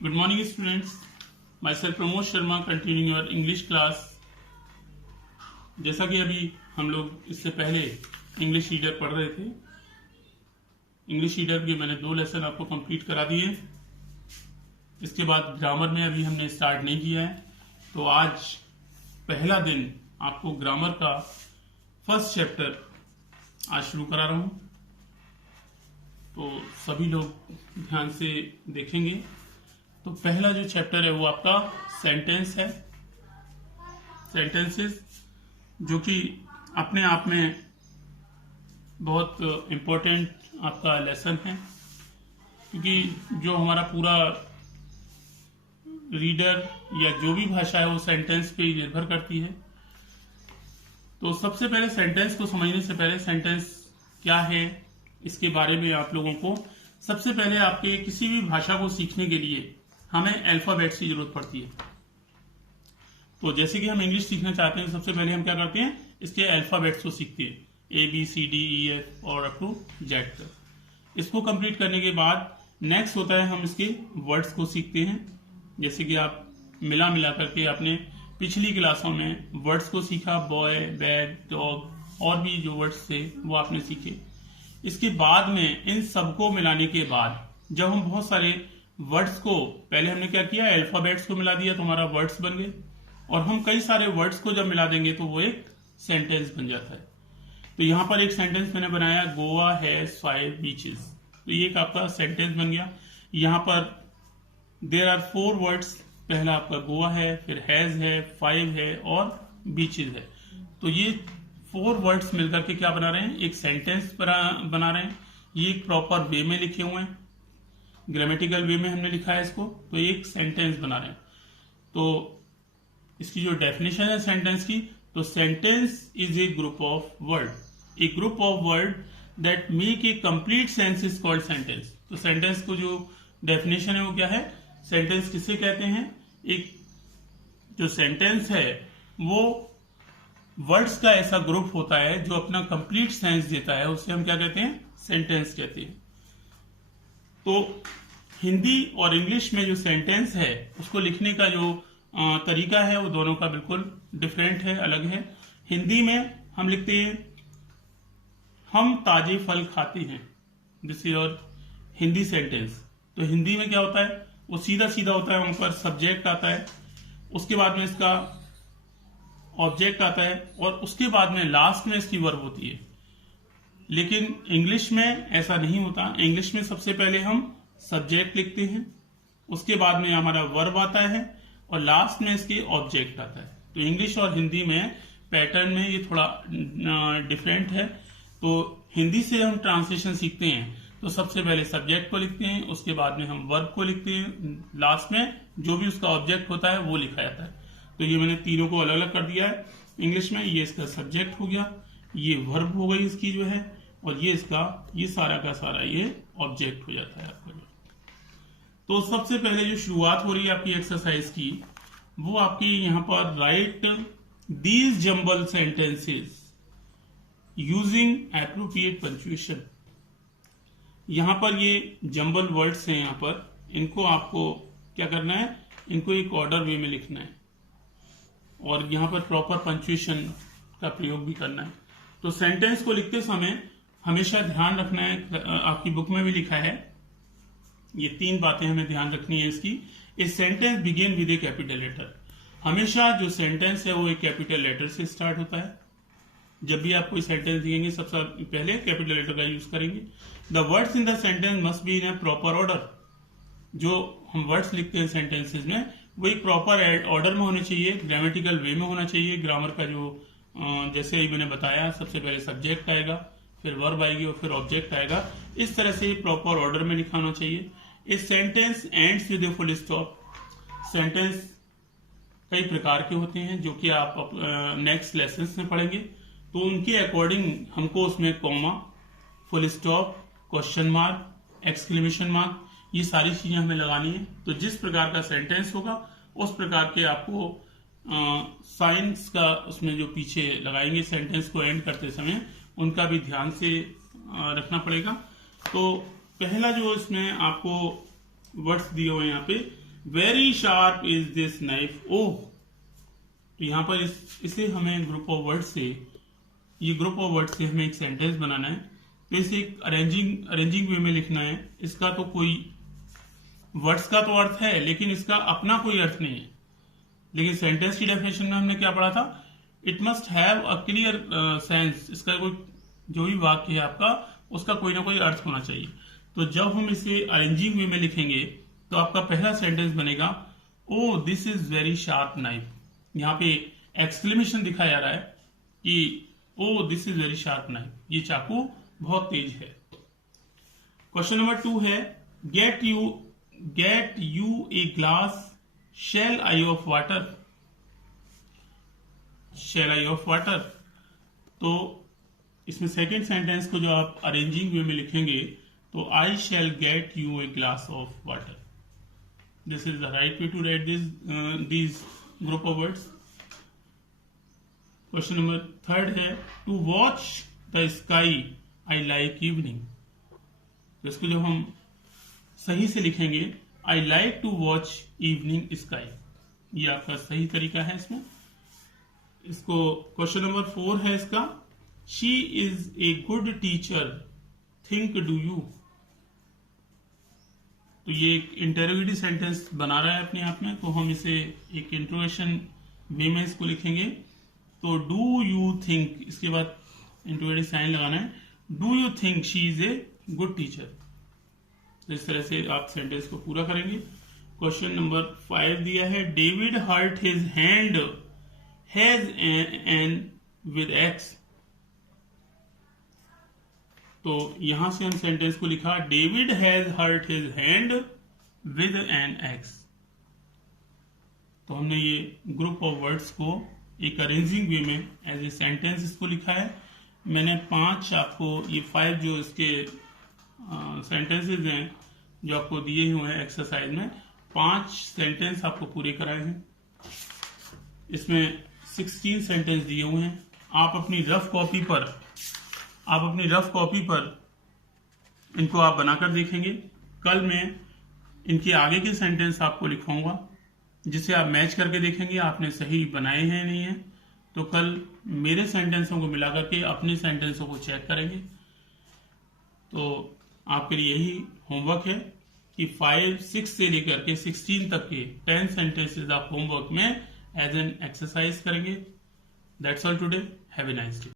Good morning, students. Myself Pramod Sharma, continuing your English class. जैसा कि अभी हम लोग इससे पहले इंग्लिश रीडर पढ़ रहे थे, इंग्लिश रीडर के मैंने 2 लेसन आपको कंप्लीट करा दिए। इसके बाद ग्रामर में अभी हमने स्टार्ट नहीं किया है, तो आज पहला दिन आपको ग्रामर का फर्स्ट चैप्टर आज शुरू करा रहा हूं। तो सभी लोग ध्यान से देखेंगे। तो पहला जो चैप्टर है वो आपका सेंटेंस है, सेंटेंसेस, जो कि अपने आप में बहुत इम्पोर्टेंट आपका लेसन है, क्योंकि जो हमारा पूरा रीडर या जो भी भाषा है वो सेंटेंस पे ही निर्भर करती है। तो सबसे पहले सेंटेंस को समझने से पहले सेंटेंस क्या है इसके बारे में आप लोगों को सबसे पहले आपके किसी भी भाषा को सीखने के लिए हमें अल्फाबेट्स की जरूरत पड़ती है। तो जैसे कि हम इंग्लिश सीखना चाहते हैं, सबसे पहले हम क्या करते हैं, इसके अल्फाबेट्स को सीखते हैं, ABCDEF और अप टू Z तक। इसको कंप्लीट करने के बाद नेक्स्ट होता है हम इसके वर्ड्स को सीखते हैं। जैसे कि आप मिला करके आपने पिछली क्लासों में वर्ड्स को सीखा, बॉय, बैग, डॉग और भी जो वर्ड्स थे वो आपने सीखे। इसके बाद में इन सबको मिलाने के बाद जब हम बहुत सारे वर्ड्स को, पहले हमने क्या किया, अल्फाबेट्स को मिला दिया तो हमारा वर्ड्स बन गए, और हम कई सारे वर्ड्स को जब मिला देंगे तो वो एक सेंटेंस बन जाता है। तो यहां पर एक सेंटेंस मैंने बनाया, गोवा हैज 5 बीचेस। तो ये एक आपका सेंटेंस बन गया। यहां पर देयर आर 4 वर्ड्स, पहला आपका गोवा है, फिर हैज है, 5 है और बीचेस है। तो ये 4 वर्ड्स मिलकर के क्या बना रहे हैं, एक सेंटेंस बना रहे हैं। ये एक प्रॉपर वे में लिखे हुए हैं, ग्रामेटिकल वे में हमने लिखा है इसको, तो एक सेंटेंस बना रहे हैं। तो इसकी जो डेफिनेशन है सेंटेंस की, तो sentence is a group of word, A group of word that make a complete sense is called sentence. तो सेंटेंस को जो डेफिनेशन है वो क्या है, सेंटेंस किसे कहते हैं, एक जो सेंटेंस है वो वर्ड्स का ऐसा ग्रुप होता है जो अपना कंप्लीट सेंस देता है, उसे हम क्या कहते हैं, सेंटेंस कहते हैं। तो हिंदी और इंग्लिश में जो सेंटेंस है उसको लिखने का जो तरीका है वो दोनों का बिल्कुल डिफरेंट है, अलग है। हिंदी में हम लिखते हैं हम ताजे फल खाते हैं, दिस इज और हिंदी सेंटेंस। तो हिंदी में क्या होता है, वो सीधा सीधा होता है, वहां पर सब्जेक्ट आता है, उसके बाद में इसका ऑब्जेक्ट आता है और उसके बाद में लास्ट में इसकी वर्ब होती है। लेकिन इंग्लिश में ऐसा नहीं होता। इंग्लिश में सबसे पहले हम सब्जेक्ट लिखते हैं, उसके बाद में हमारा वर्ब आता है और लास्ट में इसके ऑब्जेक्ट आता है। तो इंग्लिश और हिंदी में पैटर्न में ये थोड़ा डिफरेंट है। तो हिंदी से हम ट्रांसलेशन सीखते हैं तो सबसे पहले सब्जेक्ट को लिखते हैं, उसके बाद में हम वर्ब को लिखते हैं, लास्ट में जो भी उसका ऑब्जेक्ट होता है वो लिखा जाता है। तो ये मैंने तीनों को अलग अलग कर दिया है। इंग्लिश में ये इसका सब्जेक्ट हो गया, ये वर्ब हो गई इसकी जो है, और ये इसका, ये सारा का सारा ये ऑब्जेक्ट हो जाता है आपका। तो सबसे पहले जो शुरुआत हो रही है आपकी एक्सरसाइज की, वो आपकी यहाँ पर right these jumble sentences using appropriate punctuation. यहाँ पर ये जंबल वर्ड्स हैं, यहाँ पर इनको आपको क्या करना है, इनको एक ऑर्डर वे में लिखना है और यहाँ पर प्रॉपर पंक्चुएशन का प्रयोग भी करना है। तो सेंटेंस को लिखते समय हमेशा ध्यान रखना है, आपकी बुक में भी लिखा है, ये 3 बातें हमें ध्यान रखनी है इसकी। A sentence begin with a capital letter. हमेशा जो सेंटेंस है वो एक कैपिटल लेटर से स्टार्ट होता है। जब भी आप कोई सेंटेंस दिखेंगे सबसे पहले कैपिटल लेटर का यूज करेंगे। The words in the sentence must be in A proper order. जो हम वर्ड्स लिखते हैं सेंटेंसेस में वो एक प्रॉपर ऑर्डर में होने चाहिए, ग्रामेटिकल वे में होना चाहिए। ग्रामर का जो जैसे ही मैंने बताया, सबसे पहले सब्जेक्ट आएगा, फिर वर्ब आएगी और फिर ऑब्जेक्ट आएगा। इस तरह से प्रॉपर ऑर्डर में लिखा होना चाहिए। A sentence ends with a full stop. Sentence कई प्रकार के होते हैं जो कि आप नेक्स्ट लेसन में पढ़ेंगे, तो उनके अकॉर्डिंग हमको उसमें comma, full stop, question mark, exclamation mark, ये सारी चीजें हमें लगानी है। तो जिस प्रकार का सेंटेंस होगा उस प्रकार के आपको साइंस का उसमें जो पीछे लगाएंगे सेंटेंस को एंड करते समय, उनका भी ध्यान से रखना पड़ेगा। तो पहला जो इसमें आपको वर्ड्स दिए हुए यहाँ पे, very sharp is this knife, oh. तो यहाँ पर इसे हमें ग्रुप ऑफ वर्ड से, ये ग्रुप ऑफ वर्ड से हमें एक सेंटेंस बनाना है। तो इसे एक अरेंजिंग वे में लिखना है। इसका तो कोई वर्ड्स का तो अर्थ है, लेकिन इसका अपना कोई अर्थ नहीं है। लेकिन सेंटेंस की डेफिनेशन में हमने क्या पढ़ा था, it must have a clear sense. इसका कोई जो भी वाक्य है आपका, उसका कोई ना कोई अर्थ होना चाहिए। तो जब हम इसे अरेंजिंग वे में लिखेंगे तो आपका पहला सेंटेंस बनेगा, oh this is very sharp knife. यहाँ पे एक्सक्लेमेशन दिखाया जा रहा है कि oh this is very sharp knife, ये चाकू बहुत तेज है। क्वेश्चन नंबर 2 है, get you a glass shall I of water, shall I of water। तो इसमें सेकेंड सेंटेंस को जो आप अरेंजिंग वे में लिखेंगे तो I shall get you a glass of water। This is the right way to write these group of words। Question number 3 है, to watch the sky I like evening। तो इसको जब हम सही से लिखेंगे, I like to watch evening sky, ये आपका सही तरीका है इसमें। इसको क्वेश्चन नंबर 4 है इसका, she is a good teacher think do you। तो ये एक इंटरोगेटिव सेंटेंस बना रहा है अपने आप में, तो हम इसे एक इंट्रोगेशन वे में इसको लिखेंगे। तो डू यू थिंक, इसके बाद इंट्रोगेटिव साइन लगाना है, do you think she is a good teacher. तो इस तरह से आप सेंटेंस को पूरा करेंगे। क्वेश्चन नंबर 5 दिया है, David hurt his hand has an with axe. तो यहां से हम सेंटेंस को लिखा, David has hurt his hand with an axe. तो हमने ये ग्रुप ऑफ वर्ड्स को एक अरेंजिंग वे में एज ए सेंटेंस इसको लिखा है। मैंने 5 आपको, ये 5 जो इसके सेंटेंसेस हैं जो आपको दिए हुए हैं एक्सरसाइज में, 5 सेंटेंस आपको पूरे कराए हैं। इसमें 16 सेंटेंस दिए हुए हैं। आप अपनी रफ कॉपी पर इनको आप बनाकर देखेंगे। कल मैं इनके आगे के सेंटेंस आपको लिखाऊंगा, जिसे आप मैच करके देखेंगे आपने सही बनाए हैं नहीं है। तो कल मेरे सेंटेंसों को मिलाकर के अपने सेंटेंसों को चेक करेंगे। तो आपके लिए यही होमवर्क है कि 5, 6 से लेकर के 16 तक के 10 सेंटेंसेस आप होमवर्क में एज एन एक्सरसाइज करेंगे। That's all today, have a nice day.